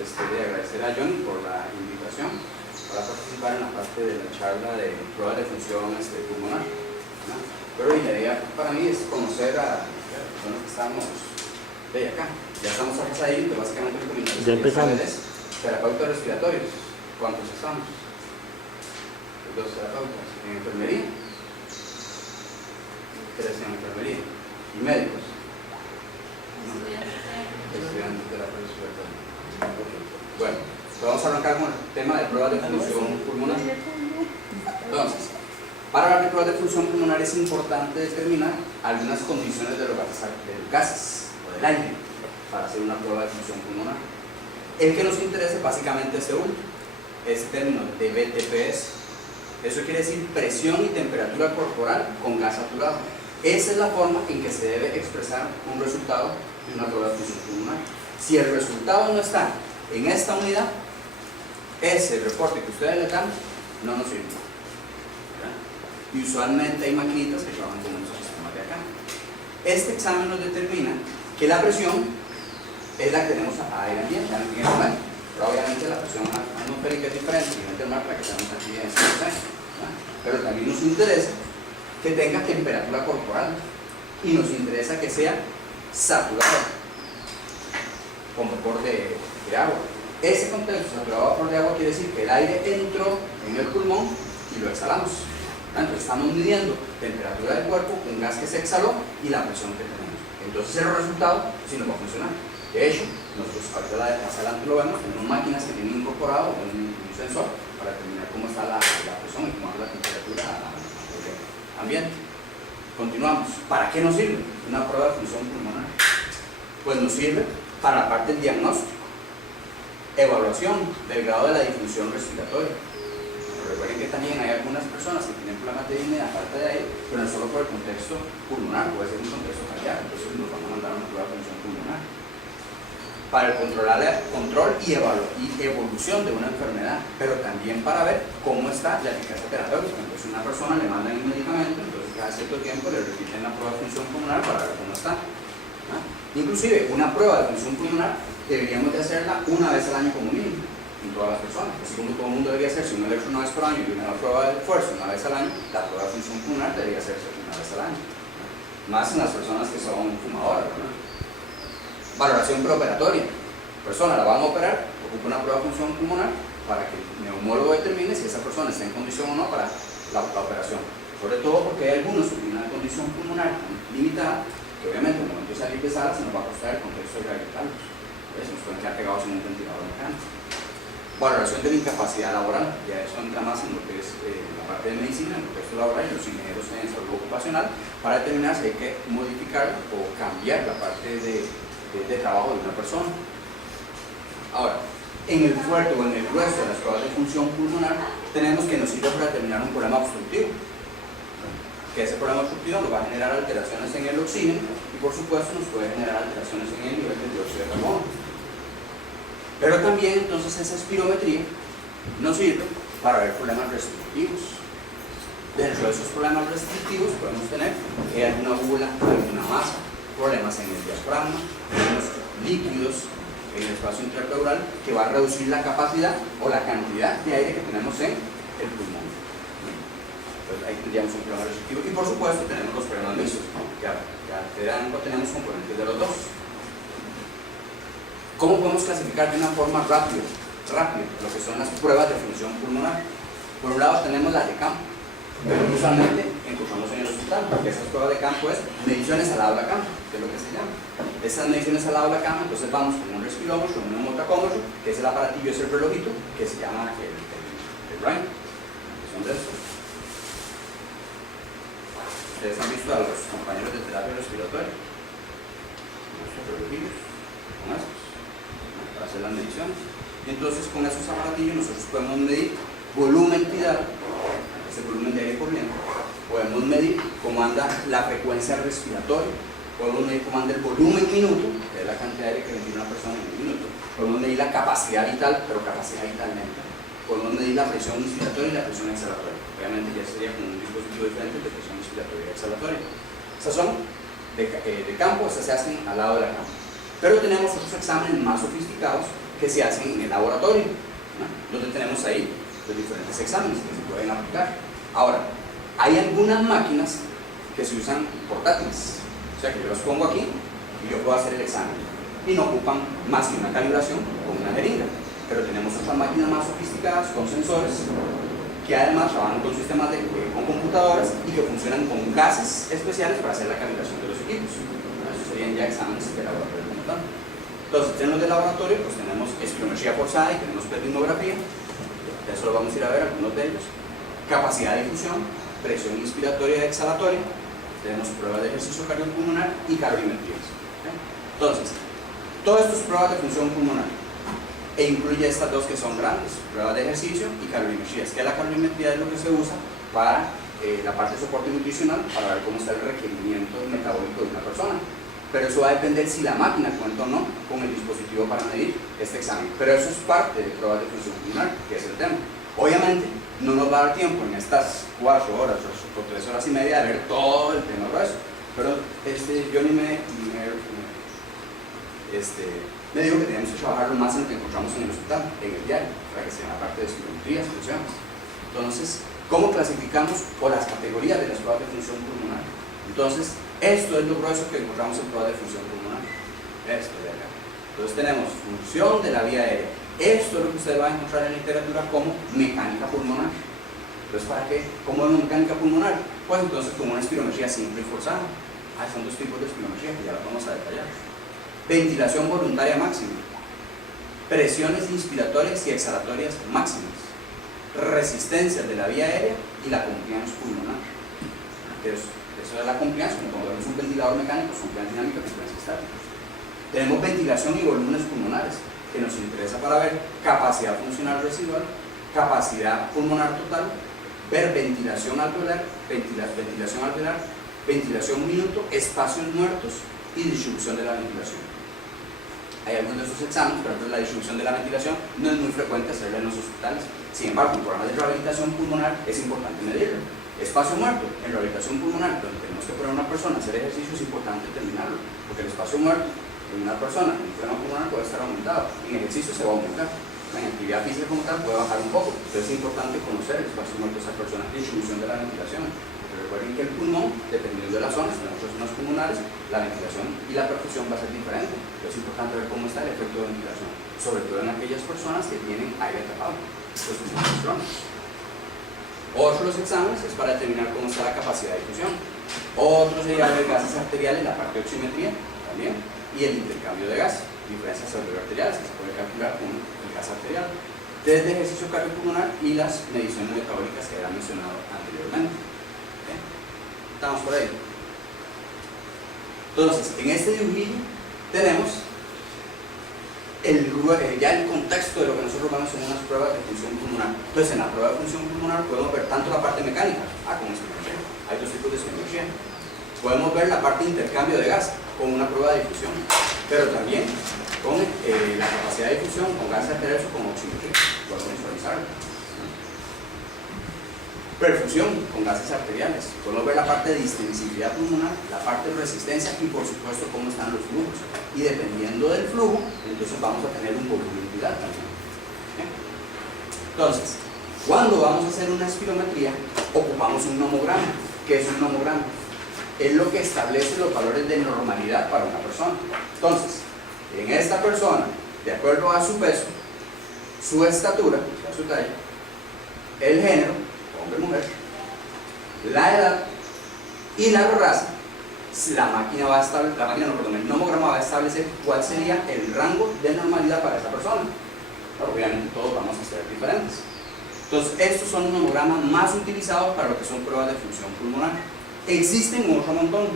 de agradecer a Johnny por la invitación para participar en la parte de la charla de pruebas de función pulmonar, ¿no? Pero la idea para mí es conocer a las personas que estamos de acá. Ya estamos ahí, básicamente lo que me interesa es terapeutas respiratorios. ¿Cuántos estamos? 2 terapeutas. ¿En enfermería? 3 en enfermería. ¿Y médicos? Estudiantes de la respiratoria. Bueno, vamos a arrancar con el tema de pruebas de función pulmonar. Entonces, para hablar de pruebas de función pulmonar es importante determinar algunas condiciones de los gases o del aire para hacer una prueba de función pulmonar. El que nos interesa es básicamente este último, este término de BTPS. Eso quiere decir presión y temperatura corporal con gas saturado. Esa es la forma en que se debe expresar un resultado de una prueba de función pulmonar. Si el resultado no está en esta unidad, ese reporte que ustedes le dan no nos sirve. Y usualmente hay maquinitas que trabajan con nuestros sistemas de acá. Este examen nos determina que la presión es la que tenemos a aire ambiente, pero obviamente la presión atmosférica es diferente, diferente al mar, la que tenemos aquí en este momento, pero también nos interesa que tenga temperatura corporal y nos interesa que sea saturado con vapor de agua. Ese contexto, saturado vapor de agua, quiere decir que el aire entró en el pulmón y lo exhalamos. Entonces estamos midiendo temperatura del cuerpo, un gas que se exhaló y la presión que tenemos. Entonces el resultado sí nos va a funcionar. De hecho, nosotros más adelante lo vemos, tenemos máquinas que tienen incorporado un sensor para determinar cómo está la presión y cómo está la temperatura ambiente. Continuamos. ¿Para qué nos sirve una prueba de función pulmonar? Pues nos sirve para la parte del diagnóstico, evaluación del grado de la disfunción respiratoria. Recuerden que también hay algunas personas que tienen problemas de disnea, aparte de ahí, pero no solo por el contexto pulmonar, puede ser un contexto cardíaco, entonces nos van a mandar una prueba de función pulmonar. Para el control y evolución de una enfermedad, pero también para ver cómo está la eficacia terapéutica. Entonces, si una persona le mandan un medicamento, entonces cada cierto tiempo le repiten la prueba de función pulmonar para ver cómo está. Inclusive, una prueba de función pulmonar deberíamos de hacerla una vez al año como mínimo en todas las personas. Así como todo el mundo debería hacerse un electro una vez por año y una prueba de esfuerzo una vez al año, la prueba de función pulmonar debería hacerse una vez al año. Más en las personas que son fumadoras, ¿no? Valoración preoperatoria. Persona la van a operar, ocupa una prueba de función pulmonar para que el neumólogo determine si esa persona está en condición o no para la operación. Sobre todo porque hay algunos que tienen una condición pulmonar limitada, que obviamente en el momento de salir de sala se nos va a costar el contexto de rehabilitarlos. Entonces nos pueden quedar pegados en un ventilador mecánico. Valoración de la incapacidad laboral, ya eso entra más en lo que es la parte de medicina, en el contexto laboral y los ingenieros en salud ocupacional, para determinar si hay que modificar o cambiar la parte de trabajo de una persona. Ahora, en el fuerte o en el grueso de las pruebas de función pulmonar, tenemos que nos sirve para determinar un problema obstructivo. Que ese problema obstructivo nos va a generar alteraciones en el oxígeno y, por supuesto, nos puede generar alteraciones en el nivel de dióxido de carbono. Pero también, entonces, esa espirometría nos sirve para ver problemas restrictivos. Dentro de esos problemas restrictivos podemos tener alguna bula, alguna masa, problemas en el diafragma, algunos líquidos en el espacio intrapleural que va a reducir la capacidad o la cantidad de aire que tenemos en el pulmón. Entonces ahí tendríamos un problema restrictivo y por supuesto tenemos los problemas mixtos, que tenemos componentes de los dos. ¿Cómo podemos clasificar de una forma rápida lo que son las pruebas de función pulmonar? Por un lado tenemos las de campo, pero usualmente encontramos en el hospital, porque esas pruebas de campo es mediciones al lado de la cama, que es lo que se llama. Esas mediciones al lado de la cama, entonces vamos con un respirómetro, un neumotacómetro, que es el aparatillo, es el relojito, que se llama el Brain, que son de estos. Ustedes han visto a los compañeros de terapia respiratoria, nuestros relojillos, con estos, para hacer las mediciones. Y entonces con esos aparatillos nosotros podemos medir volumen tidal, ese volumen de aire corriente, podemos medir cómo anda la frecuencia respiratoria, podemos medir cómo anda el volumen minuto, que es la cantidad de aire que respira una persona en un minuto, podemos medir la capacidad vital, pero capacidad vital lenta, podemos medir la presión inspiratoria y la presión exhalatoria. Obviamente ya sería con un dispositivo diferente de presión inspiratoria y exhalatoria. Esas son de campo, esas se hacen al lado de la cama. Pero tenemos otros exámenes más sofisticados que se hacen en el laboratorio, ¿no? Donde tenemos ahí los diferentes exámenes que se pueden aplicar. Ahora, hay algunas máquinas que se usan portátiles, o sea que yo los pongo aquí y yo puedo hacer el examen y no ocupan más que una calibración con una jeringa, pero tenemos otras máquinas más sofisticadas con sensores que además trabajan con sistemas con computadoras y que funcionan con gases especiales para hacer la calibración de los equipos. Esos serían ya exámenes de laboratorio como tal. Entonces, en los de laboratorio pues tenemos espirometría forzada y tenemos peritmografía, eso lo vamos a ir a ver algunos de ellos, capacidad de difusión, presión inspiratoria y exhalatoria, tenemos pruebas de ejercicio cardiopulmonar y calorimetrías. Entonces, todo esto es pruebas de función pulmonar e incluye estas dos que son grandes, pruebas de ejercicio y calorimetrías, que la calorimetría es lo que se usa para la parte de soporte nutricional, para ver cómo está el requerimiento metabólico de una persona. Pero eso va a depender si la máquina cuenta o no con el dispositivo para medir este examen. Pero eso es parte de pruebas de función pulmonar, que es el tema. Obviamente, no nos va a dar tiempo en estas 4 horas o 3 horas y media de ver todo el tema grueso. Pero Johnny me dijo que teníamos que trabajarlo más en lo que encontramos en el hospital, en el diario, para que sea parte de espirometrías, funciones. Entonces, ¿cómo clasificamos o las categorías de las pruebas de función pulmonar? Entonces, esto es lo grueso que encontramos en pruebas de función pulmonar. Esto de acá. Entonces tenemos función de la vía aérea. Esto es lo que usted va a encontrar en la literatura como mecánica pulmonar. Entonces, ¿para qué? ¿Cómo es una mecánica pulmonar? Pues entonces como una espirometría simple y forzada. Son dos tipos de espirometría que ya las vamos a detallar. Ventilación voluntaria máxima. Presiones inspiratorias y exhalatorias máximas. Resistencia de la vía aérea y la compliance pulmonar. Eso es la compliance, cuando vemos un ventilador mecánico, compliance dinámica, compliance estática. Tenemos ventilación y volúmenes pulmonares, que nos interesa para ver capacidad funcional residual, capacidad pulmonar total, ver ventilación alveolar, ventilación minuto, espacios muertos y distribución de la ventilación. Hay algunos de esos exámenes, por ejemplo, la distribución de la ventilación no es muy frecuente hacerla en los hospitales. Sin embargo, en programas de rehabilitación pulmonar es importante medirlo. Espacio muerto, en rehabilitación pulmonar, donde tenemos que poner a una persona a hacer ejercicio, es importante determinarlo, porque el espacio muerto en una persona con un problema pulmonar puede estar aumentado, en ejercicio se va a aumentar, en actividad física como tal puede bajar un poco. Entonces es importante conocer el espacio muerto de esa persona, distribución de la ventilación. Pero recuerden que el pulmón, dependiendo de las zonas, tenemos zonas pulmonares, la ventilación y la perfusión va a ser diferente. Entonces es importante ver cómo está el efecto de ventilación, sobre todo en aquellas personas que tienen aire tapado. Otro de los exámenes es para determinar cómo está la capacidad de difusión. Otro sería ver gases arteriales, la parte de oximetría también, y el intercambio de gas, diferencias arteriales que se puede calcular con el gas arterial, test de ejercicio cardiopulmonar y las mediciones metabólicas que había mencionado anteriormente. ¿Okay? Estamos por ahí. Entonces, en este dibujillo tenemos ya el contexto de lo que nosotros vamos en unas pruebas de función pulmonar. Entonces, en la prueba de función pulmonar podemos ver tanto la parte mecánica, como espirometría. Hay dos tipos de espirometría. Podemos ver la parte de intercambio de gas con una prueba de difusión, pero también con la capacidad de difusión con gases arteriales o con oximetría. Podemos visualizarlo. Perfusión con gases arteriales. Podemos ver la parte de distensibilidad pulmonar, la parte de resistencia y por supuesto cómo están los flujos. Y dependiendo del flujo, entonces vamos a tener un volumen vital también. ¿Okay? Entonces, cuando vamos a hacer una espirometría, ocupamos un nomograma. ¿Qué es un nomograma? Es lo que establece los valores de normalidad para una persona. Entonces, en esta persona, de acuerdo a su peso, su estatura, su talla, el género, hombre o mujer, la edad y la raza, el nomograma va a establecer cuál sería el rango de normalidad para esa persona. Pero obviamente todos vamos a ser diferentes. Entonces, estos son los nomogramas más utilizados para lo que son pruebas de función pulmonar. Existen otro montón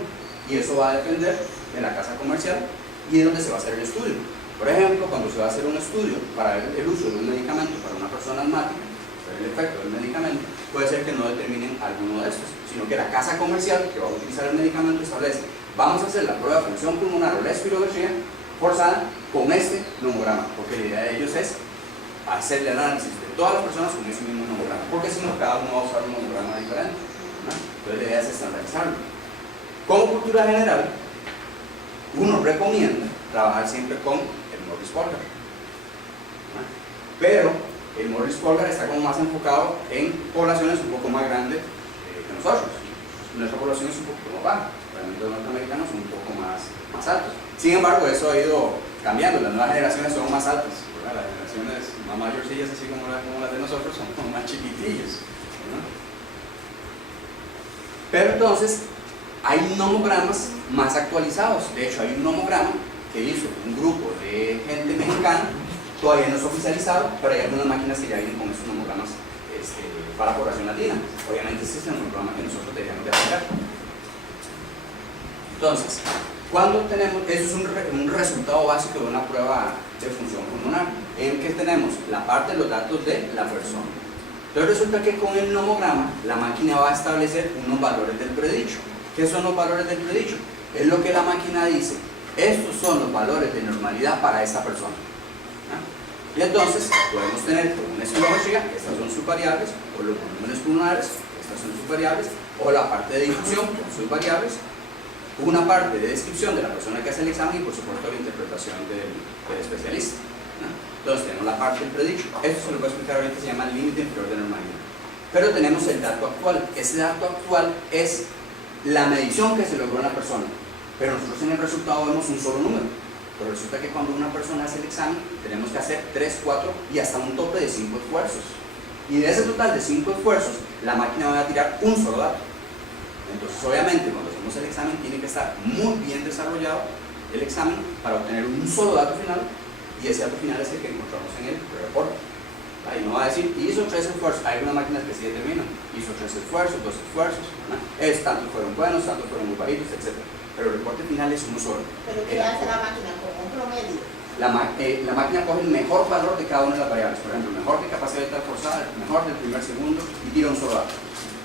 y eso va a depender de la casa comercial y de dónde se va a hacer el estudio. Por ejemplo, cuando se va a hacer un estudio para ver el uso de un medicamento para una persona asmática, ver el efecto del medicamento, puede ser que no determinen alguno de estos, sino que la casa comercial que va a utilizar el medicamento establece: vamos a hacer la prueba de función pulmonar o la espirometría forzada con este nomograma, porque la idea de ellos es hacer el análisis de todas las personas con ese mismo nomograma, porque si no, cada uno va a usar un nomograma diferente, ¿no? Entonces la idea es estandarizarlo. Como cultura general, uno recomienda trabajar siempre con el Morris Porter. ¿verdad? Pero el Morris Polgar está como más enfocado en poblaciones un poco más grandes que nosotros. Nuestra población es un poco más baja, realmente los norteamericanos son un poco más altos. Sin embargo, eso ha ido cambiando, las nuevas generaciones son más altas, ¿verdad? Las generaciones más mayorcillas, así como las de nosotros, son como más chiquitillos, ¿verdad? Pero entonces, hay nomogramas más actualizados. De hecho, hay un nomograma que hizo un grupo de gente mexicana, todavía no es oficializado, pero hay algunas máquinas que ya vienen con esos nomogramas para población latina. Obviamente este es el nomograma que nosotros deberíamos de aplicar. Entonces, cuando tenemos, eso es un resultado básico de una prueba de función pulmonar, en que tenemos la parte de los datos de la persona. Entonces resulta que con el nomograma la máquina va a establecer unos valores del predicho. ¿Qué son los valores del predicho? Es lo que la máquina dice, estos son los valores de normalidad para esta persona. Y entonces podemos tener como una espirometría, estas son sus variables, o los volúmenes pulmonares, estas son sus variables, o la parte de difusión, con sus variables, una parte de descripción de la persona que hace el examen y por supuesto la interpretación del especialista. Entonces tenemos la parte del predicho, esto se lo voy a explicar ahorita, se llama el límite inferior de normalidad. Pero tenemos el dato actual, ese dato actual es la medición que se logró en la persona, pero nosotros en el resultado vemos un solo número. Pero resulta que cuando una persona hace el examen tenemos que hacer 3, 4 y hasta un tope de 5 esfuerzos, y de ese total de 5 esfuerzos la máquina va a tirar un solo dato. Entonces obviamente cuando hacemos el examen tiene que estar muy bien desarrollado el examen para obtener un solo dato final, y ese dato final es el que encontramos en el reporte. Ahí no va a decir, hizo 3 esfuerzos, hay algunas máquinas que sí determinan, hizo 3 esfuerzos, 2 esfuerzos, ¿verdad? Tantos fueron buenos, tantos fueron muy bajitos, etc. Pero el reporte final es uno solo. ¿Pero qué hace la máquina? ¿Como un promedio? La máquina coge el mejor valor de cada una de las variables. Por ejemplo, el mejor de capacidad de tal forzada, el mejor del primer segundo, y tira un solo dato.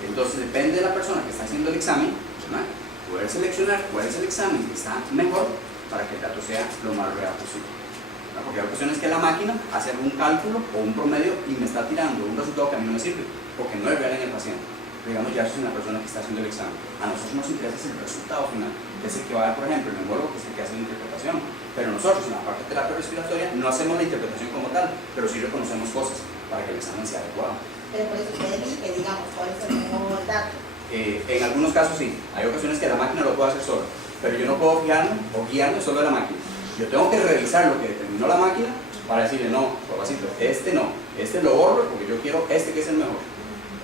Entonces depende de la persona que está haciendo el examen, ¿verdad? Poder seleccionar cuál es el examen que está mejor para que el dato sea lo más real posible, ¿verdad? Porque la cuestión es que la máquina hace algún cálculo o un promedio y me está tirando un resultado que a mí no me sirve, porque no es real en el paciente. Digamos, ya es una persona que está haciendo el examen. A nosotros nos interesa el resultado final, que es el que va a dar, por ejemplo, el neumólogo, que es el que hace la interpretación. Pero nosotros, en la parte de terapia respiratoria, no hacemos la interpretación como tal, pero sí reconocemos cosas para que el examen sea adecuado. Pero por eso usted elige, digamos, cuál es el mejor dato. En algunos casos sí, hay ocasiones que la máquina lo puede hacer sola, pero yo no puedo guiarme solo de la máquina. Yo tengo que revisar lo que determinó la máquina para decirle, no, papacito, este no, este lo borro porque yo quiero este que es el mejor.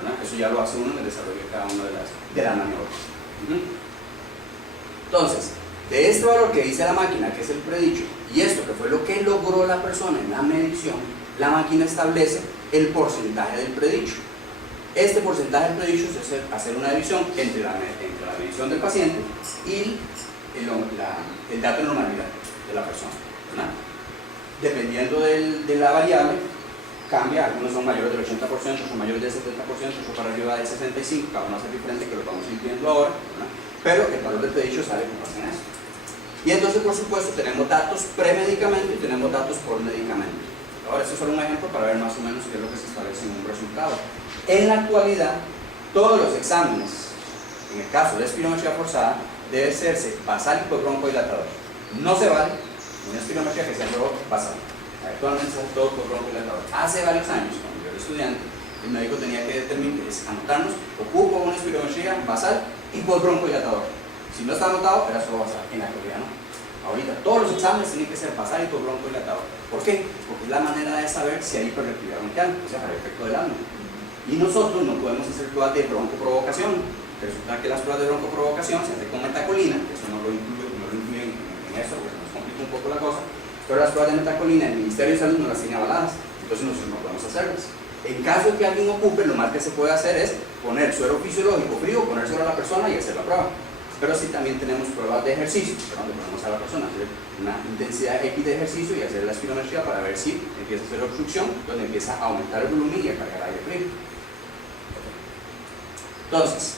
¿Verdad? Eso ya lo hace uno en el desarrollo de cada una de las maniobras. Entonces, de este valor que dice la máquina, que es el predicho, y esto que fue lo que logró la persona en la medición, la máquina establece el porcentaje del predicho. Este porcentaje del predicho es hacer una división entre la medición del paciente y el dato de normalidad de la persona, ¿verdad? Dependiendo de la variable, cambia, algunos son mayores del 80%, otros son mayores del 70%, otros para arriba del 65%, cada uno va a ser diferente, que lo vamos a ir viendo ahora, ¿verdad? Pero el valor del predicho sale con base en eso. Y entonces, por supuesto, tenemos datos pre-medicamento y tenemos datos por medicamento. Ahora, este es solo un ejemplo para ver más o menos qué es lo que se establece en un resultado. En la actualidad, todos los exámenes, en el caso de espirometría forzada, debe hacerse basal y broncohilatador. No se vale una espirometría que sea solo basal. Actualmente se hace todo por broncohilatador. Hace varios años, cuando yo era estudiante, el médico tenía que determinar, anotarnos, ocupo una espirometría basal y por broncohilatador. Si no está anotado, era solo basal. En la actualidad no. Ahorita todos los exámenes tienen que ser basal y por broncohilatador. ¿Por qué? Porque es la manera de saber si hay hiperreactividad bronquial, o sea, para el efecto del alma. Y nosotros no podemos hacer pruebas de broncoprovocación. Resulta que las pruebas de broncoprovocación se hacen con metacolina, que eso no lo incluye en eso, porque nos complica un poco la cosa. Pero las pruebas de metacolina, el Ministerio de Salud no las tiene avaladas, entonces nosotros no podemos hacerlas. En caso de que alguien ocupe, lo más que se puede hacer es poner suero fisiológico frío, ponérselo a la persona y hacer la prueba. Pero sí también tenemos pruebas de ejercicio, donde ponemos a la persona a hacer una intensidad X de ejercicio y hacer la espirometría para ver si empieza a hacer obstrucción, donde empieza a aumentar el volumen y a cargar aire frío. Entonces,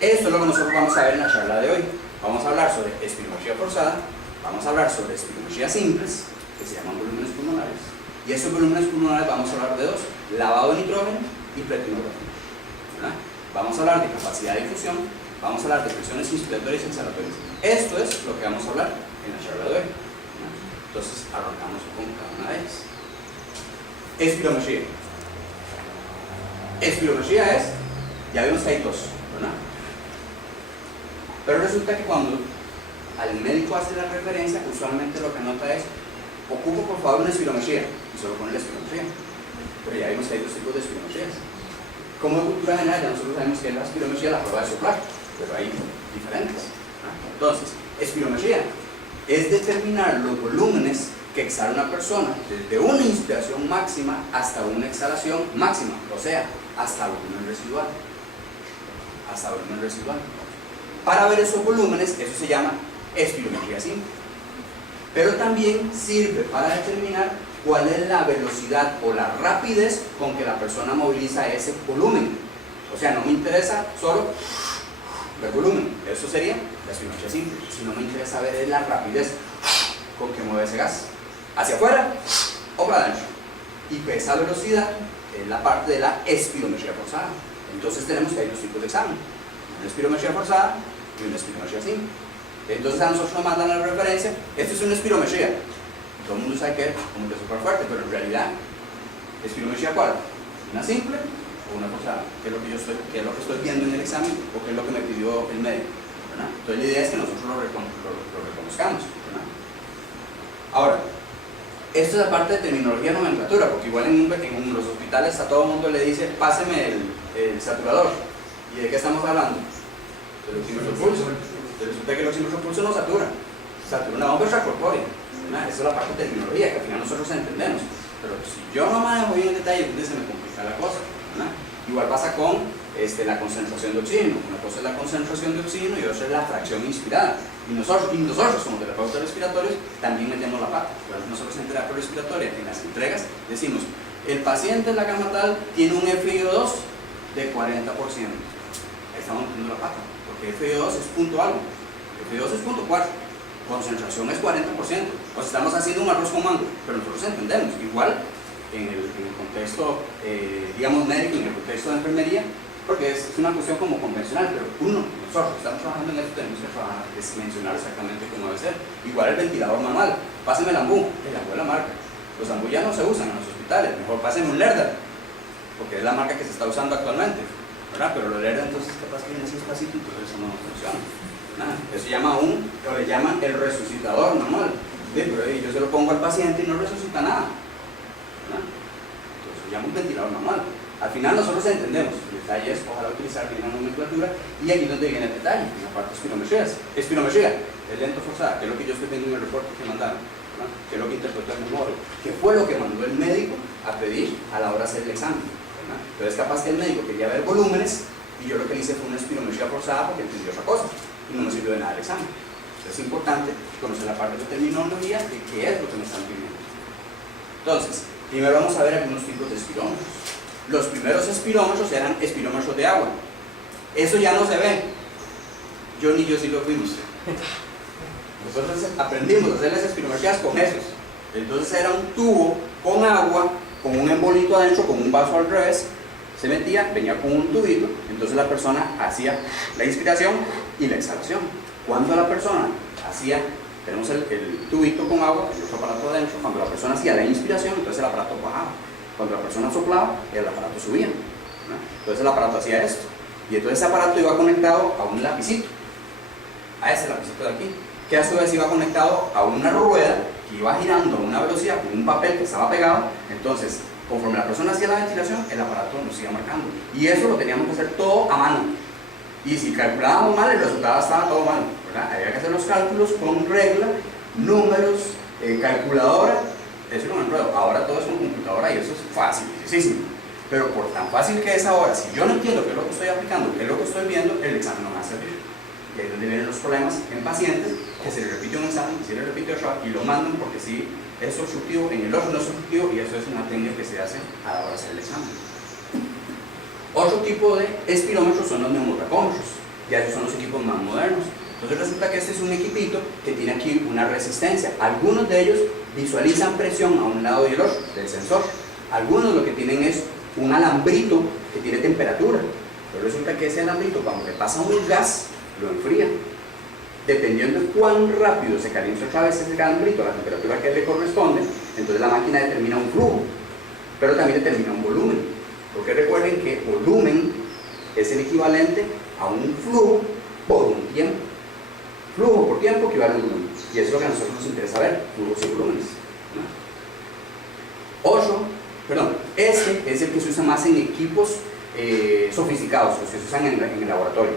esto es lo que nosotros vamos a ver en la charla de hoy. Vamos a hablar sobre espirometría forzada, vamos a hablar sobre espirometría simples, que se llaman volúmenes pulmonares, y esos volúmenes pulmonares vamos a hablar de dos: lavado de nitrógeno y pletinografía. Vamos a hablar de capacidad de difusión, vamos a hablar de presiones inspiratorias y exhalatorias. Esto es lo que vamos a hablar en la charla de hoy. Entonces, arrancamos con cada una de ellas. Espirometría. Espirometría es, ya vimos que hay dos, ¿verdad? Pero resulta que cuando al médico hace la referencia, usualmente lo que anota es: ocupo por favor una espirometría, y solo pone la espirometría. Pero ya vimos que hay dos tipos de espirometrías. Como en cultura general, ya nosotros sabemos que la espirometría es la prueba de soplar, pero hay diferentes. Entonces, espirometría es determinar los volúmenes que exhala una persona desde una inspiración máxima hasta una exhalación máxima, o sea, hasta volumen residual. Hasta volumen residual. Para ver esos volúmenes, eso se llama espirometría simple. Pero también sirve para determinar cuál es la velocidad o la rapidez con que la persona moviliza ese volumen. O sea, no me interesa solo el volumen, eso sería la espirometría simple. Si no me interesa ver es la rapidez con que mueve ese gas, hacia afuera o para adentro. Y que esa velocidad es la parte de la espirometría forzada. Entonces tenemos que hay dos tipos de examen: una espirometría forzada y una espirometría simple. Entonces a nosotros nos mandan la referencia: esto es una espirometría. Todo el mundo sabe que es como que súper fuerte, pero en realidad, ¿espirometría cuál? ¿Una simple o una forzada? ¿Qué es lo que estoy viendo en el examen o qué es lo que me pidió el médico? ¿Verdad? Entonces la idea es que nosotros lo reconozcamos, ¿verdad? Ahora, esto es aparte de terminología y nomenclatura, porque igual en los hospitales a todo el mundo le dice: páseme el saturador. ¿Y de qué estamos hablando? Del oxímetro pulso. Resulta que el oxímetro pulso no satura una bomba extracorpórea. Esa es la parte de terminología que al final nosotros entendemos. Pero si yo no manejo bien el detalle, entonces se me complica la cosa, ¿verdad? Igual pasa con la concentración de oxígeno. Una cosa es la concentración de oxígeno y otra es la fracción inspirada. Y nosotros como terapeutas respiratorios, también metemos la pata. Pero nosotros en terapia respiratoria, en las entregas, decimos: el paciente en la cama tal tiene un FiO2 de 40%. Ahí estamos metiendo la pata, porque FiO2 es punto algo, FiO2 es punto 4, concentración es 40%. O sea, estamos haciendo un arroz con mango, pero nosotros entendemos. Igual en el contexto, digamos, médico, en el contexto de enfermería, porque es una cuestión como convencional, pero nosotros estamos trabajando en esto, tenemos que trabajar, es mencionar exactamente cómo debe ser. Igual el ventilador manual: páseme el ambú es la marca. Los ambú ya no se usan en los hospitales, mejor pásenme un Lerda, porque es la marca que se está usando actualmente, ¿verdad? Pero los Lerda entonces capaz que viene así despacito, entonces eso no funciona. Eso le llaman el resucitador manual. ¿Sí? Pero yo se lo pongo al paciente y no resucita nada, ¿verdad? Entonces se llama un ventilador manual. Al final nosotros entendemos. El detalle es ojalá utilizar bien la nomenclatura. Y aquí es donde viene el detalle, en la parte de espirometrías. Espirometría es lento forzada, que es lo que yo estoy viendo en el reporte que mandaron, ¿verdad? Que es lo que interpretó el memoria, que fue lo que mandó el médico a pedir a la hora de hacer el examen, ¿verdad? Entonces capaz que el médico quería ver volúmenes y yo lo que hice fue una espirometría forzada porque entendió otra cosa y no me sirvió de nada el examen. Entonces es importante conocer la parte de terminología de qué es lo que me están pidiendo. Entonces, primero vamos a ver algunos tipos de espirómetros. Los primeros espirómetros eran espirómetros de agua. Eso ya no se ve. Yo ni yo sí lo fuimos. Nosotros aprendimos a hacer las espirometrías con esos. Entonces era un tubo con agua, con un embolito adentro, con un vaso al revés. Se metía, venía con un tubito, entonces la persona hacía la inspiración y la exhalación. Cuando la persona hacía, tenemos el tubito con agua, el otro aparato adentro, cuando la persona hacía la inspiración, entonces el aparato bajaba. Cuando la persona soplaba, el aparato subía, ¿no? Entonces el aparato hacía esto. Y entonces ese aparato iba conectado a un lapicito, a ese lapicito de aquí, que a su vez iba conectado a una rueda que iba girando a una velocidad con un papel que estaba pegado. Entonces, conforme la persona hacía la ventilación, el aparato nos iba marcando. Y eso lo teníamos que hacer todo a mano. Y si calculábamos mal, el resultado estaba todo mal, ¿verdad? Había que hacer los cálculos con regla, números, calculadora. Eso no me enredo. Ahora todo es con computadora y eso es facilísimo. Pero por tan fácil que es ahora, si yo no entiendo qué es lo que estoy aplicando, qué es lo que estoy viendo, el examen no me va a servir. Y ahí es donde vienen los problemas en pacientes, que se les repite un examen, se les repite otro y lo mandan porque sí es obstructivo, en el otro no es obstructivo, y eso es una técnica que se hace a la hora de hacer el examen. Otro tipo de espirómetros son los neumorracómetros, ya esos son los equipos más modernos. Entonces resulta que este es un equipito que tiene aquí una resistencia. Algunos de ellos visualizan presión a un lado y el otro del sensor. Algunos lo que tienen es un alambrito que tiene temperatura, pero resulta que ese alambrito, cuando le pasa un gas, lo enfría. Dependiendo de cuán rápido se calienta otra vez ese alambrito a la temperatura que le corresponde, entonces la máquina determina un flujo. pero también determina un volumen, porque recuerden que volumen es el equivalente a un flujo por un tiempo. Flujo por tiempo equivale a un volumen, y eso es lo que a nosotros nos interesa ver, flujos y volúmenes, ¿no? Este es el que se usa más en equipos sofisticados, los que se usan en el laboratorio.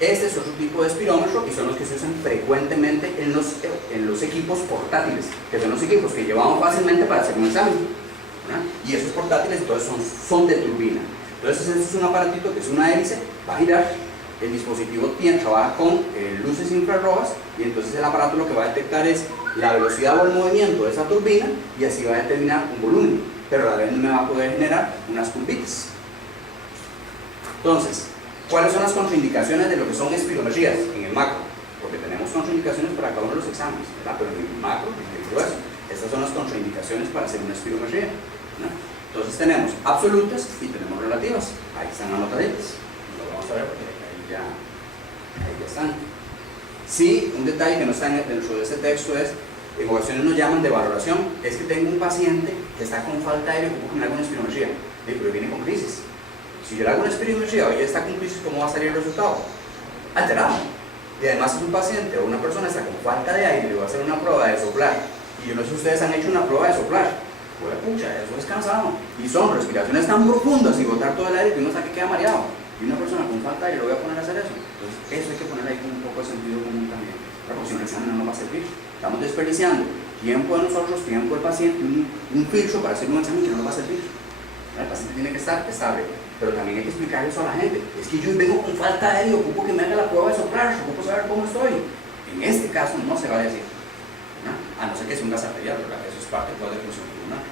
Este es otro tipo de espirómetro y son los que se usan frecuentemente en los equipos portátiles, que son los equipos que llevamos fácilmente para hacer un examen, ¿verdad? Y esos portátiles entonces son de turbina. Entonces este es un aparatito que es una hélice, va a girar, el dispositivo trabaja con luces infrarrojas y entonces el aparato lo que va a detectar es la velocidad o el movimiento de esa turbina y así va a determinar un volumen, pero a la vez me va a poder generar unas curvitas. Entonces, ¿cuáles son las contraindicaciones de lo que son espirometrías en el macro? Porque tenemos contraindicaciones para cada uno de los exámenes, ¿verdad? Pero en el macro, en el grueso, estas son las contraindicaciones para hacer una espirometría, ¿no? Entonces tenemos absolutas y tenemos relativas. Ahí están anotaditas. Lo vamos a ver porque ahí ya están. Sí, un detalle que no está dentro de este texto es, en ocasiones nos llaman de valoración, es que tengo un paciente que está con falta de aire, ocupo que me haga una espirometría, pero viene con crisis. Si yo le hago una espirometría y está con crisis, ¿cómo va a salir el resultado? Alterado. Y además es un paciente o una persona está con falta de aire y le voy a hacer una prueba de soplar. Y yo no sé si ustedes han hecho una prueba de soplar. Pues pucha, eso es cansado. Y son respiraciones tan profundas y botar todo el aire que uno sabe que queda mareado. Y una persona con falta de aire lo voy a poner a hacer eso. Entonces eso hay que poner ahí con un poco de sentido común también. Porque si no el examen no nos va a servir. Estamos desperdiciando tiempo de nosotros, tiempo del paciente, un filtro para hacer un examen que no nos va a servir. El paciente tiene que estar estable. Pero también hay que explicar eso a la gente. Es que yo vengo con falta de aire, ocupo que me haga la prueba de soplar, ocupo saber cómo estoy. En este caso no se va a decir, ¿no? A no ser que sea un gas arterial, ¿verdad? Eso es parte de toda la función pulmonar.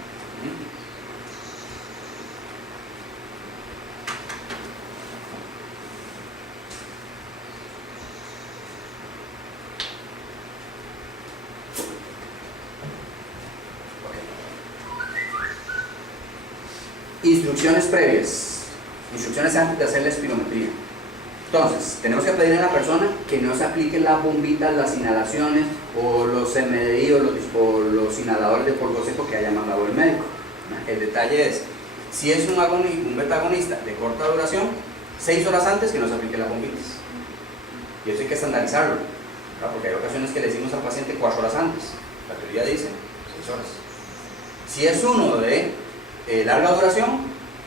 Instrucciones previas. Instrucciones antes de hacer la espirometría. Entonces, tenemos que pedirle a la persona que no se aplique las bombitas, las inhalaciones o los MDI o los inhaladores de polvo seco que haya mandado el médico. El detalle es, si es un beta-agonista de corta duración, 6 horas antes que no se aplique las bombitas. Y eso hay que estandarizarlo, ¿verdad? Porque hay ocasiones que le decimos al paciente 4 horas antes. La teoría dice 6 horas. Si es uno de larga duración,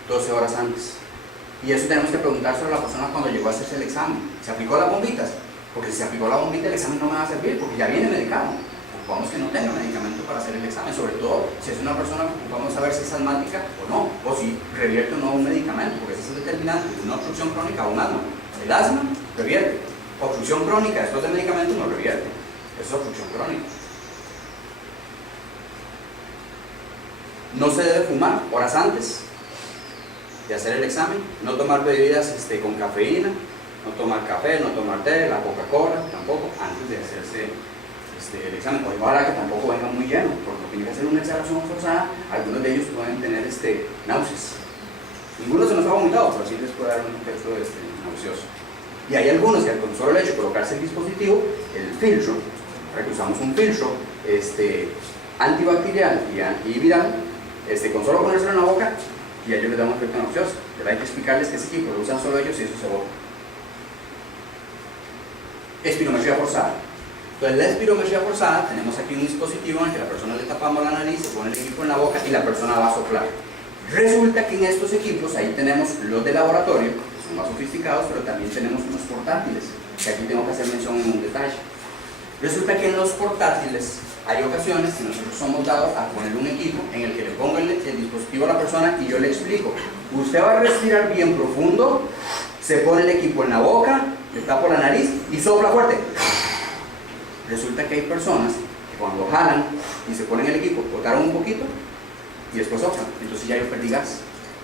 12 horas antes. Y eso tenemos que preguntárselo a la persona cuando llegó a hacerse el examen. ¿Se aplicó las bombitas? Porque si se aplicó la bombita, el examen no me va a servir, porque ya viene medicado. Ocupamos que no tenga medicamento para hacer el examen, sobre todo si es una persona, vamos a ver si es asmática o no, o si revierte o no un medicamento, porque ese es el determinante de una obstrucción crónica o un asma. El asma revierte. Obstrucción crónica después del medicamento no revierte. Eso es obstrucción crónica. No se debe fumar horas antes de hacer el examen, no tomar bebidas con cafeína, no tomar café, no tomar té, la Coca-Cola, tampoco, antes de hacerse el examen. O igual que tampoco venga muy lleno, porque tiene que hacer una exhalación forzada, algunos de ellos pueden tener náuseas. Ninguno se nos ha vomitado, pero sí les puede dar un efecto nauseoso. Y hay algunos que con solo el hecho de colocarse el dispositivo, el filtro, para que usamos un filtro antibacterial y antiviral, con solo ponérselo en la boca, y a ellos les da un efecto nauseoso. Pero hay que explicarles que ese equipo lo usan solo ellos y eso se bota. Espirometría forzada. Entonces, la espirometría forzada, tenemos aquí un dispositivo en el que la persona le tapamos la nariz, se pone el equipo en la boca y la persona va a soplar. Resulta que en estos equipos, ahí tenemos los de laboratorio, que son más sofisticados, pero también tenemos unos portátiles, que aquí tengo que hacer mención en un detalle. Resulta que en los portátiles hay ocasiones que nosotros somos dados a poner un equipo en el que le pongo el dispositivo a la persona y yo le explico. Usted va a respirar bien profundo, se pone el equipo en la boca, le tapa la nariz y sopla fuerte. Resulta que hay personas que cuando jalan y se ponen el equipo, botaron un poquito y después soplan. Entonces ya yo perdí gas,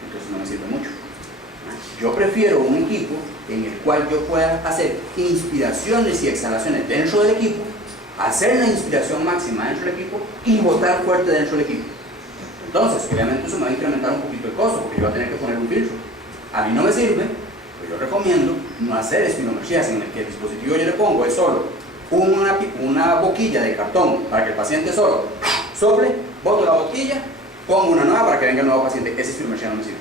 entonces no me sirve mucho. Yo prefiero un equipo en el cual yo pueda hacer inspiraciones y exhalaciones dentro del equipo, hacer la inspiración máxima dentro del equipo y botar fuerte dentro del equipo. Entonces, obviamente eso me va a incrementar un poquito el costo porque yo voy a tener que poner un filtro. A mí no me sirve, pero yo recomiendo no hacer espirometrías en el que el dispositivo yo le pongo es solo una boquilla de cartón para que el paciente solo sople, boto la boquilla pongo una nueva para que venga el nuevo paciente. Esa espirometría no me sirve,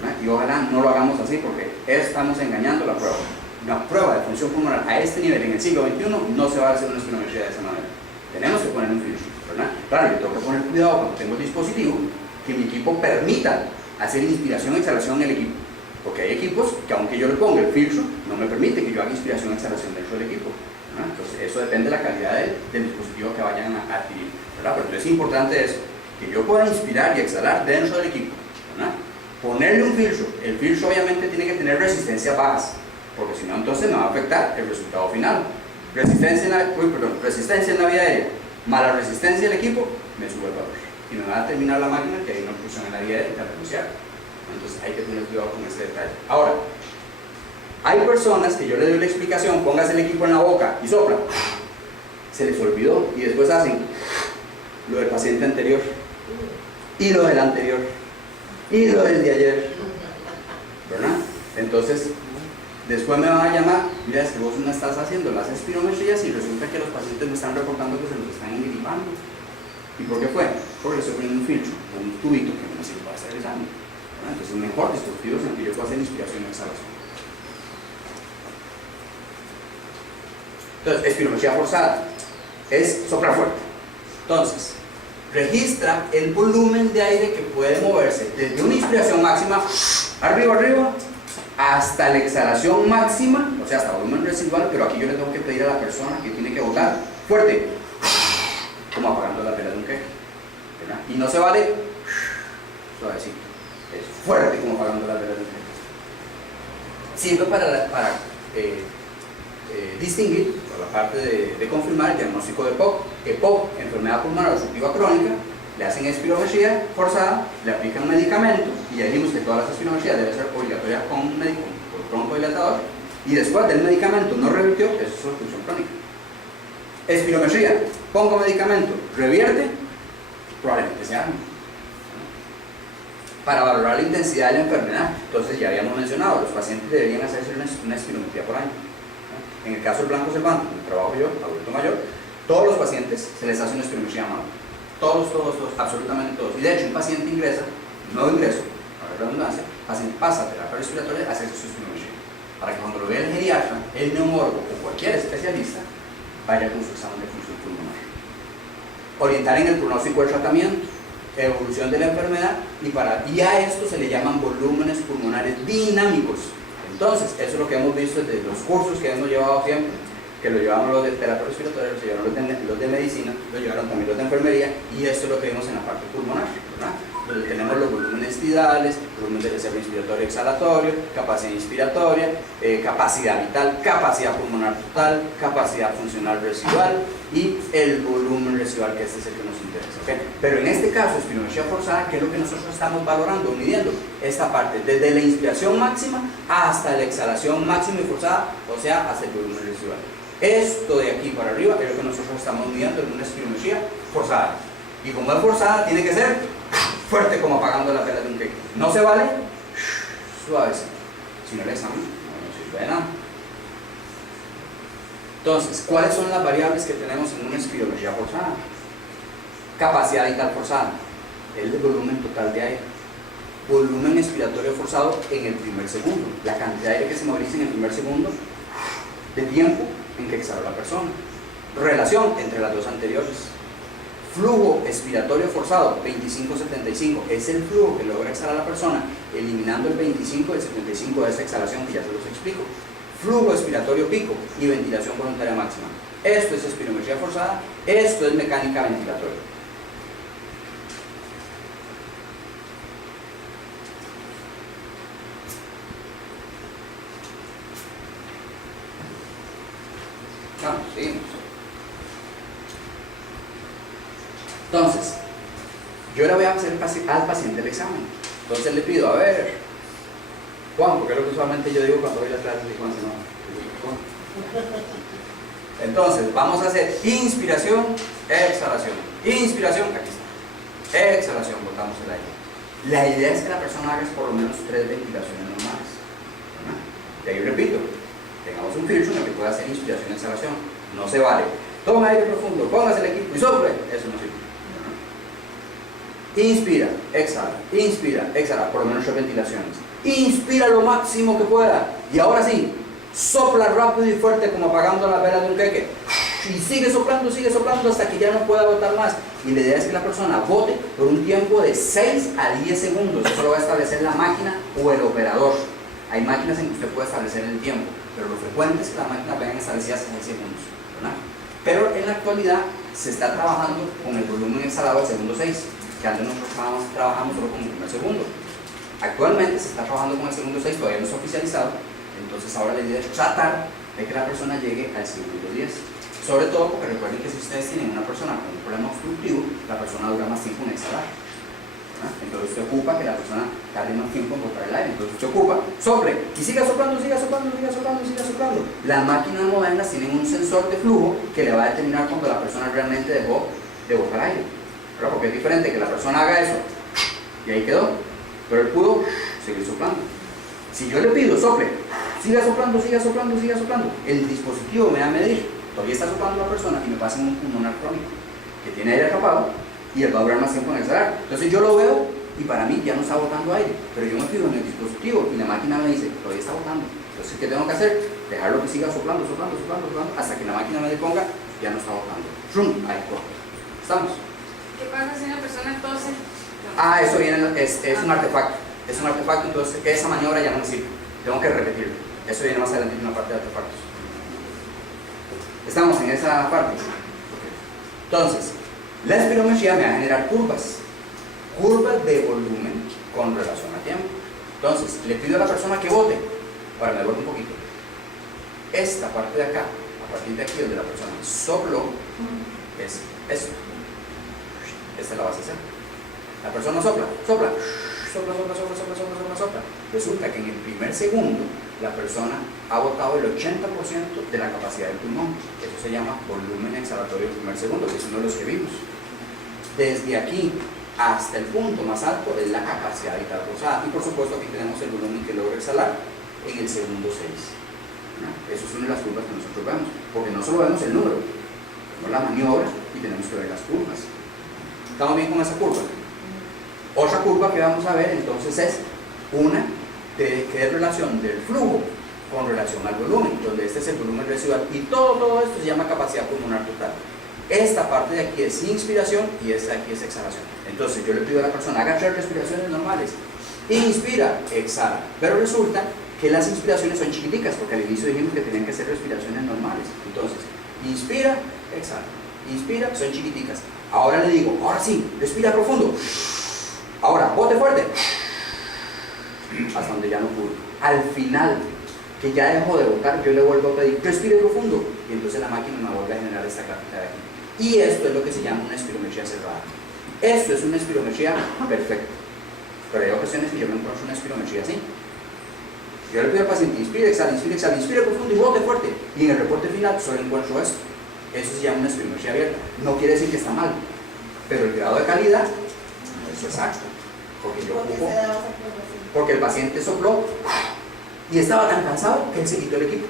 ¿verdad? Y ojalá no lo hagamos así porque estamos engañando la prueba. Una prueba de función pulmonar a este nivel en el siglo XXI no se va a hacer una espirometría de esa manera. Tenemos que poner un filtro, ¿verdad? Claro, yo tengo que poner cuidado cuando tengo el dispositivo que mi equipo permita hacer inspiración y exhalación en el equipo. Porque hay equipos que aunque yo le ponga el filtro, no me permite que yo haga inspiración y exhalación dentro del equipo, ¿verdad? Entonces eso depende de la calidad del dispositivo que vayan a adquirir, ¿verdad? Pero entonces es importante eso, que yo pueda inspirar y exhalar dentro del equipo, ¿verdad? Ponerle un filtro, el filtro obviamente tiene que tener resistencias bajas, porque si no entonces me va a afectar el resultado final. Resistencia en la vía aérea, mala resistencia del equipo, me sube el valor. Y me va a terminar la máquina que hay una obstrucción en la vía aérea, renunciar. Entonces hay que tener cuidado con este detalle. Ahora, hay personas que yo le doy la explicación, póngase el equipo en la boca y sopla. Se les olvidó y después hacen lo del paciente anterior, y lo del anterior, y lo del de ayer, ¿verdad? Entonces, después me van a llamar, mira, es que vos no estás haciendo las espirometrías y resulta que los pacientes me están reportando que se los están inhibando. ¿Y por qué fue? Porque le estoy poniendo un filtro, un tubito que no me sirve para hacer el examen. Entonces, mejor dispositivos en el que yo pueda hacer inspiración y exhalación. Entonces, espirometría forzada es soplar fuerte. Entonces, registra el volumen de aire que puede moverse desde una inspiración máxima, arriba, hasta la exhalación máxima, o sea, hasta volumen residual, pero aquí yo le tengo que pedir a la persona que tiene que botar fuerte, como apagando las velas de un queque, ¿verdad? Y no se vale suavecito, es fuerte como apagando las velas de un queque. Sirve para distinguir, por la parte de confirmar el diagnóstico de EPOC. EPOC, enfermedad pulmonar obstructiva crónica, le hacen espirometría forzada, le aplican medicamento, y ya dijimos que todas las espirometrías deben ser obligatorias con un médico, por broncodilatador, y después del medicamento no revirtió, eso es obstrucción crónica. Espirometría, pongo medicamento, revierte, probablemente sea algo. Para valorar la intensidad de la enfermedad, entonces ya habíamos mencionado, los pacientes deberían hacerse una espirometría por año. En el caso del Blanco Cervantes, donde trabajo yo, adulto mayor, todos los pacientes se les hace una espirometría anual. Todos, absolutamente todos. Y de hecho, un paciente ingresa, nuevo ingreso, para la redundancia, paciente pasa a terapia respiratoria, hace su espirometría. Para que cuando lo vea el geriatra, el neumólogo o cualquier especialista, vaya con su examen de función pulmonar. Orientar en el pronóstico del tratamiento, evolución de la enfermedad, y a esto se le llaman volúmenes pulmonares dinámicos. Entonces, eso es lo que hemos visto desde los cursos que hemos llevado siempre, que lo llevamos los de terapia respiratoria, lo llevaron los de medicina, lo llevaron también los de enfermería, y esto es lo que vimos en la parte pulmonar, ¿verdad? Donde tenemos los volúmenes tidales, volumen de reserva inspiratorio y exhalatorio, capacidad inspiratoria, capacidad vital, capacidad pulmonar total, capacidad funcional residual y el volumen residual, que este es el que nos interesa, ¿okay? Pero en este caso, espirometría forzada, ¿qué es lo que nosotros estamos valorando, midiendo? Esta parte, desde la inspiración máxima hasta la exhalación máxima y forzada, o sea, hasta el volumen residual. Esto de aquí para arriba es lo que nosotros estamos midiendo en una espirometría forzada. Y como es forzada, tiene que ser fuerte como apagando la vela de un queque. No se vale suavecito. Si no, el examen no sirve de nada. Entonces, ¿cuáles son las variables que tenemos en una espirometría forzada? Capacidad vital forzada, el volumen total de aire. Volumen expiratorio forzado en el primer segundo, la cantidad de aire que se moviliza en el primer segundo de tiempo en que exhaló la persona. Relación entre las dos anteriores. Flujo expiratorio forzado 25-75 es el flujo que logra exhalar la persona, eliminando el 25 y el 75 de esa exhalación que ya se los explico. Flujo expiratorio pico y ventilación voluntaria máxima. Esto es espirometría forzada, esto es mecánica ventilatoria. Vamos, seguimos. Entonces, yo le voy a hacer al paciente el examen. Entonces le pido, a ver, Juan, porque es lo que usualmente yo digo cuando voy a las clases de Juan, no. Entonces, vamos a hacer inspiración, exhalación. Inspiración, aquí está. Exhalación, botamos el aire. La idea es que la persona haga por lo menos 3 ventilaciones normales. ¿No? Y ahí repito, tengamos un filtro en el que pueda hacer inspiración y exhalación. No se vale. Toma aire profundo, póngase el equipo y sople. Eso no sirve. Inspira, exhala, por lo menos 3 ventilaciones. Inspira lo máximo que pueda. Y ahora sí, sopla rápido y fuerte como apagando la vela de un queque. Y sigue soplando hasta que ya no pueda botar más. Y la idea es que la persona bote por un tiempo de 6 a 10 segundos. Eso lo va a establecer la máquina o el operador. Hay máquinas en que usted puede establecer el tiempo, pero lo frecuente es que las máquinas vengan establecidas en 6 segundos, ¿verdad? Pero en la actualidad se está trabajando con el volumen exhalado al segundo 6, que antes nosotros trabajamos solo con el primer segundo. Actualmente se está trabajando con el segundo 6, todavía no está oficializado, entonces ahora la idea es tratar de que la persona llegue al segundo 10. Sobre todo porque recuerden que si ustedes tienen una persona con un problema obstructivo, la persona dura más tiempo en exhalar. Entonces usted ocupa que la persona tarde más tiempo en botar el aire. Entonces usted ocupa, sople y siga soplando. Las máquinas modernas tienen un sensor de flujo que le va a determinar cuando la persona realmente dejó de botar aire. ¿Verdad? Porque es diferente que la persona haga eso y ahí quedó, pero él pudo seguir soplando. Si yo le pido sople, siga soplando, el dispositivo me va a medir, todavía está soplando la persona y me pasa un pulmonar crónico que tiene aire atrapado y él va a durar más tiempo en exhalar. Entonces yo lo veo y para mí ya no está botando aire, pero yo me fijo en el dispositivo y la máquina me dice, todavía está botando. Entonces, ¿qué tengo que hacer? Dejarlo que siga soplando hasta que la máquina me ponga, ya no está botando. ¡Rum! Ahí corta. ¿Estamos? ¿Qué pasa si una persona tose? Eso viene, es un artefacto. Es un artefacto, entonces esa maniobra ya no me sirve. Tengo que repetirlo. Eso viene más adelante en una parte de artefactos. ¿Estamos en esa parte? Entonces, la espirometría me va a generar curvas de volumen con relación a tiempo. Entonces, le pido a la persona que bote. Ahora me voy un poquito. Esta parte de acá, a partir de aquí donde la persona sopló, es esto. Esta la vas a hacer. La persona sopla. Resulta que en el primer segundo la persona ha botado el 80% de la capacidad del pulmón. Eso se llama volumen exhalatorio del primer segundo, que es uno de los que vimos. Desde aquí hasta el punto más alto es la capacidad vital forzada. Y por supuesto aquí tenemos el volumen que logra exhalar en el segundo 6. Eso es una de las curvas que nosotros vemos, porque no solo vemos el número, vemos la maniobra y tenemos que ver las curvas. ¿Estamos bien con esa curva? Otra curva que vamos a ver entonces es una que es relación del flujo con relación al volumen, donde este es el volumen residual y todo esto se llama capacidad pulmonar total. Esta parte de aquí es inspiración y esta de aquí es exhalación. Entonces yo le pido a la persona, haga 3 respiraciones normales, inspira, exhala, pero resulta que las inspiraciones son chiquiticas, porque al inicio dijimos que tenían que ser respiraciones normales. Entonces, inspira, exhala, inspira, son chiquiticas. Ahora le digo, ahora sí, respira profundo. Ahora, bote fuerte. Hasta donde ya no pudo. Al final, que ya dejó de botar, yo le vuelvo a pedir, respire profundo. Y entonces la máquina me vuelve a generar esta gráfica de aquí. Y esto es lo que se llama una espirometría cerrada. Esto es una espirometría perfecta. Pero hay ocasiones que yo me encuentro una espirometría así. Yo le pido al paciente, inspire, inspire profundo y bote fuerte. Y en el reporte final solo encuentro esto. Eso se llama una espirometría abierta. No quiere decir que está mal, pero el grado de calidad no es exacto. Porque el paciente sopló y estaba tan cansado que él se quitó el equipo.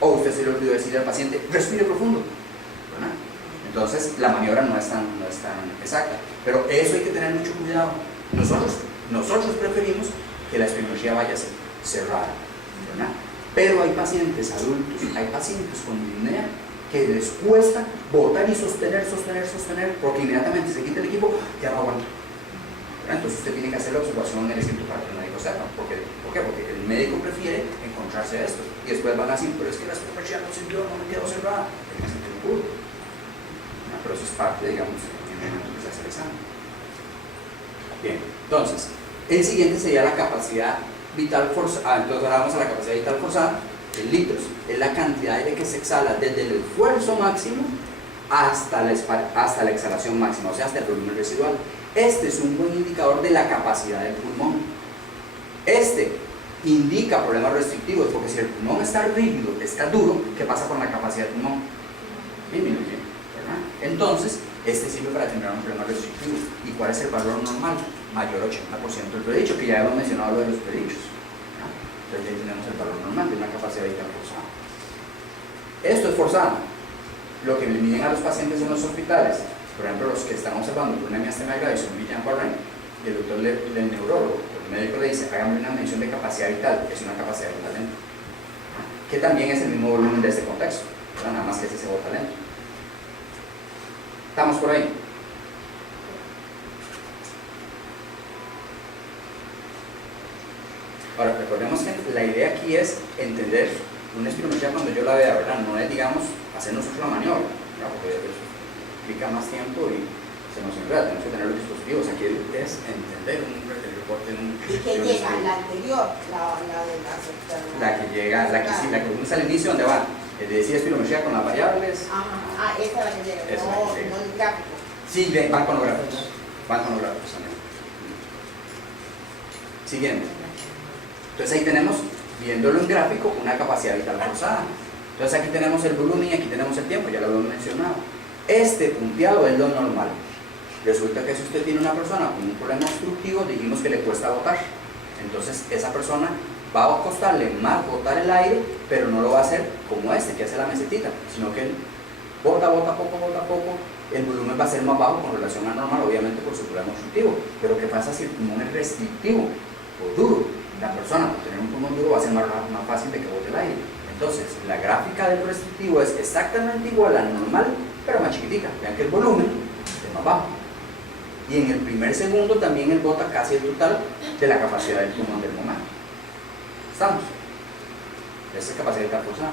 O usted se le olvidó decirle al paciente, respire profundo. ¿Verdad? Entonces la maniobra no es tan exacta. Pero eso hay que tener mucho cuidado. Nosotros preferimos que la espirometría vaya a ser cerrada, ¿verdad? Pero hay pacientes adultos, hay pacientes con disnea que les cuesta botar y sostener, porque inmediatamente se quita el equipo, ya no aguanta. Entonces usted tiene que hacer la observación en el escrito para que el médico sepa. ¿Por qué? Porque el médico prefiere encontrarse esto. Y después van a decir, pero es que la espirometría no sirvió, no me quedó cerrada. Tiene que sentir un culo. Pero eso es parte, digamos, en el momento que se hace el examen. Bien, entonces, el siguiente sería la capacidad vital forzada. Entonces ahora vamos a la capacidad vital forzada en litros. Es la cantidad de aire que se exhala desde el esfuerzo máximo hasta la exhalación máxima, o sea, hasta el volumen residual. Este es un buen indicador de la capacidad del pulmón. Este indica problemas restrictivos, porque si el pulmón está rígido, está duro, ¿qué pasa con la capacidad del pulmón? Disminuye, ¿verdad? Entonces, este sirve para determinar un problema restrictivo. ¿Y cuál es el valor normal? Mayor 80% del predicho, que ya hemos mencionado lo de los predichos. Entonces ahí tenemos el valor normal de una capacidad vital forzada. Esto es forzado. Lo que le miden a los pacientes en los hospitales Por ejemplo, los que están observando por una miastenia grave son Guillain-Barré, y el doctor, el neurólogo, el médico le dice, hágame una medición de capacidad vital, que es una capacidad vital lenta, que también es el mismo volumen de este contexto, ¿verdad? Nada más que ese se bota lento. ¿Estamos por ahí? Ahora, recordemos que la idea aquí es entender una espirometría cuando yo la vea, ¿verdad? No es, digamos, hacer nosotros la maniobra, ¿verdad? Porque eso implica más tiempo y se nos enreda, tenemos que tener los dispositivos. Aquí es entender el reporte en un... ¿Y qué llega? La anterior, la de las externas. La que llega, la que sí, la que uno está al inicio, donde va, el de decir espirometría con las variables. Esa es la que llega, Esa es la que llega. no el gráfico. Sí, van con los gráficos. Van con los gráficos también. Siguiente. Entonces ahí tenemos, viéndolo en gráfico, una capacidad vital forzada. Entonces aquí tenemos el volumen y aquí tenemos el tiempo, ya lo hemos mencionado. Este punteado es lo normal. Resulta que si usted tiene una persona con un problema obstructivo, dijimos que le cuesta botar. Entonces esa persona va a costarle más botar el aire, pero no lo va a hacer como este, que hace la mesetita, sino que él bota poco, el volumen va a ser más bajo con relación al normal, obviamente por su problema obstructivo. Pero ¿qué pasa si el pulmón es restrictivo o duro? La persona, por tener un pulmón duro, va a ser más fácil de que bote el aire. Entonces, la gráfica del restrictivo es exactamente igual al normal, pero más chiquitica. Vean que el volumen es más bajo. Y en el primer segundo también él bota casi el total de la capacidad del pulmón del momento. ¿Estamos? Esa es capacidad vital forzada.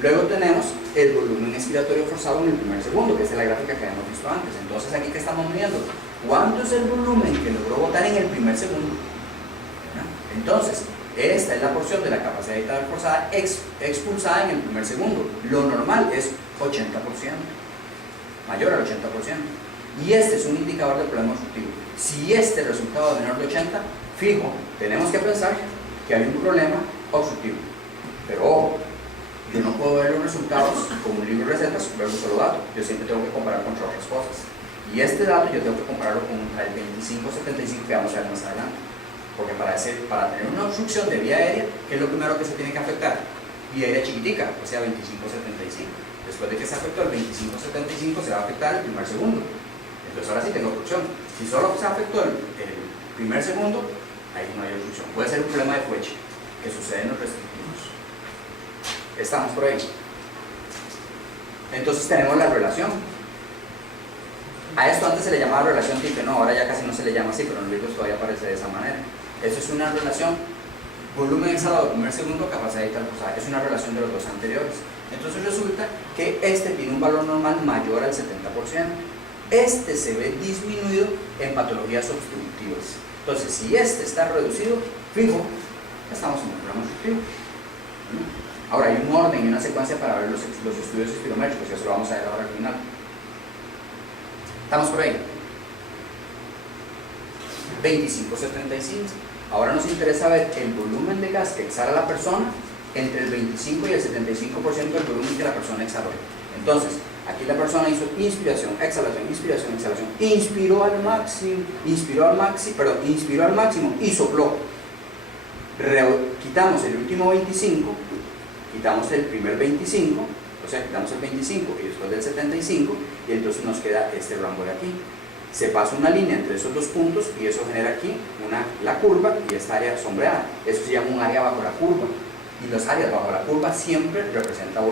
Luego tenemos el volumen expiratorio forzado en el primer segundo, que es la gráfica que habíamos visto antes. Entonces, aquí que estamos midiendo, ¿cuánto es el volumen que logró botar en el primer segundo? Entonces, esta es la porción de la capacidad vital forzada expulsada en el primer segundo. Lo normal es 80%, mayor al 80%. Y este es un indicador del problema obstructivo. Si este resultado es menor de 80, fijo, tenemos que pensar que hay un problema obstructivo. Pero ojo, yo no puedo ver los resultados con un libro de recetas, ver un solo dato. Yo siempre tengo que comparar contra otras cosas. Y este dato yo tengo que compararlo con el 25-75 que vamos a ver más adelante. Porque para tener una obstrucción de vía aérea, ¿qué es lo primero que se tiene que afectar? Vía aérea chiquitica, o sea 25-75. Después de que se afectó el 25-75, se va a afectar el primer segundo. Entonces ahora sí tengo obstrucción. Si solo se afectó el primer segundo, ahí no hay obstrucción. Puede ser un problema de fuelle, que sucede en los restrictivos. Estamos por ahí. Entonces tenemos la relación. A esto antes se le llamaba relación tipo, no, ahora ya casi no se le llama así, pero en los libros todavía aparece de esa manera. Eso es una relación volumen exhalado primer segundo, capacidad vital forzada. Es una relación de los dos anteriores. Entonces resulta que este tiene un valor normal mayor al 70%. Este se ve disminuido en patologías obstructivas. Entonces, si este está reducido, fijo, estamos en un problema obstructivo. Ahora, hay un orden y una secuencia para ver los estudios espirométricos, y eso lo vamos a ver ahora al final. ¿Estamos por ahí? 25-75. Ahora nos interesa ver el volumen de gas que exhala la persona entre el 25 y el 75% del volumen que la persona exhaló. Entonces, aquí la persona hizo inspiración, exhalación, inspiró al máximo y sopló. Quitamos el último 25, quitamos el primer 25, o sea, quitamos el 25 y después del 75, y entonces nos queda este rango de aquí. Se pasa una línea entre esos dos puntos y eso genera aquí la curva y esta área sombreada. Eso se llama un área bajo la curva. Y las áreas bajo la curva siempre representan